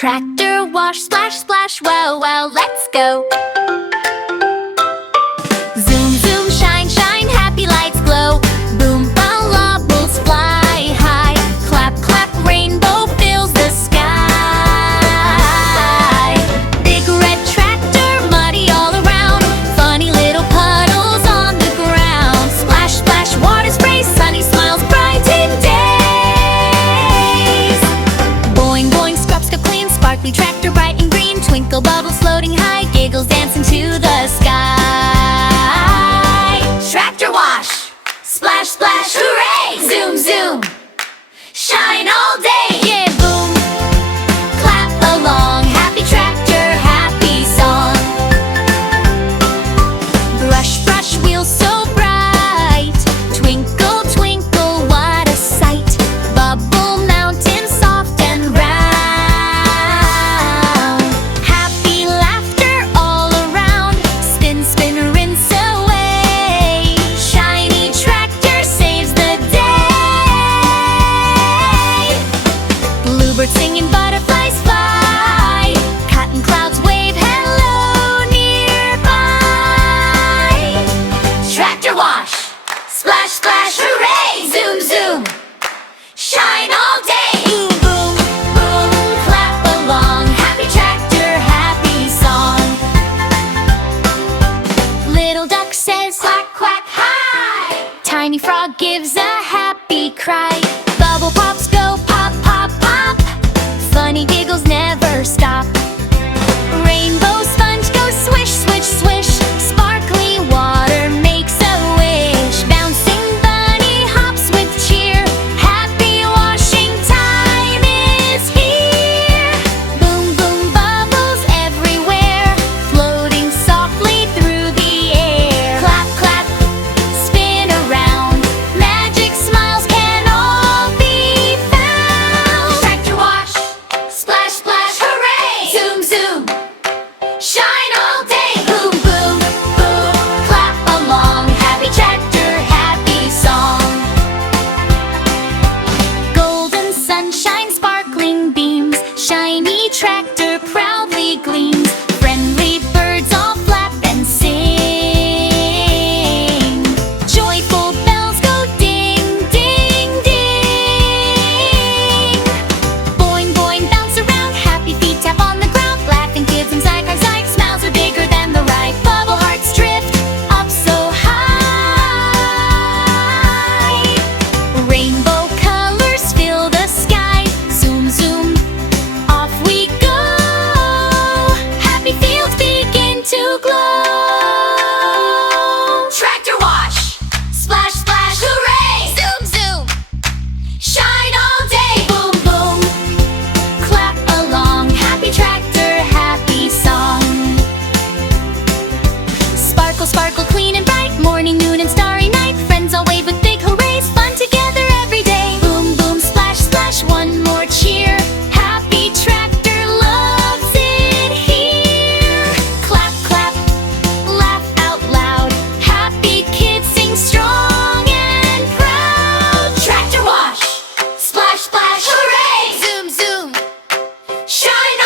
Tractor wash, splash, splash, wow, wow, let's go. Zoom, zoom, shine, shine, happy lights glow. Boom, bubbles fly high. Clap, clap, rainbow fills the sky. Big red tractor, muddy all around. Funny little puddles on the ground. Splash, splash, water spray, sunny smiles, brighten days. Boing, boing, scrub, scrub, clean, sparkly tractor, bright and green. Twinkle bubbles floating high, giggles dancing to the sky. Tractor wash, splash, splash, hooray! Zoom, zoom, shine all day. Yeah, boom, clap along, happy tractor, happy song. Brush, brush, wheels so bright. Twinkle, twinkle, what a sight. Bubble mountain, soft and round. Happy laughter all around. Spin, spin, rinse away. Shiny tractor saves the day. Bluebird singing, butterflies fly. Cotton clouds wave hello nearby. Tractor wash, splash, splash, hooray! Zoom, zoom, shine all day. Boom, boom, boom, clap along. Happy tractor, happy song. Little duck says quack, quack, hi. Tiny frog gives a happy cry. Bubble pops go pop, pop, pop. Funny giggles never stop. Rainbow sponge goes swish, swish, swish. Sparkly water makes a wish. Bouncing bunny hops with cheer. Happy washing time is here. Boom, boom, bubbles everywhere. Floating softly through the air. Clap, clap, spin around. Magic smiles can all be found. Tractor wash, splash, splash, hooray! Zoom, zoom, shine all day. Boom, boom, boom, clap along. Happy tractor, happy song. Golden sunshine, sparkling beams. Shiny tractor proudly gleams. Friendly birds all flap and sing. Joyful bells go ding, ding, ding. Boing, boing, bounce around. Happy feet tap on the ground. Laughing kids and zyke, smiles are bigger than the ride. Bubble hearts drift up so high. Rainbow colors fill the sky. Zoom, zoom, off we go. Happy fields begin to glow. Tractor wash, splash, splash, hooray! Zoom, zoom, shine all day. Boom, boom, clap along. Happy tractor, happy song. Sparkle, sparkle, clean and bright. Morning, noon, and starry night. Friends all wave with big hoorays. Fun together every day. Boom, boom, splash, splash, one more cheer. Happy tractor loves it here. Clap, clap, laugh out loud. Happy kids sing strong and proud. Tractor wash, splash, splash, hooray! Zoom, zoom, shine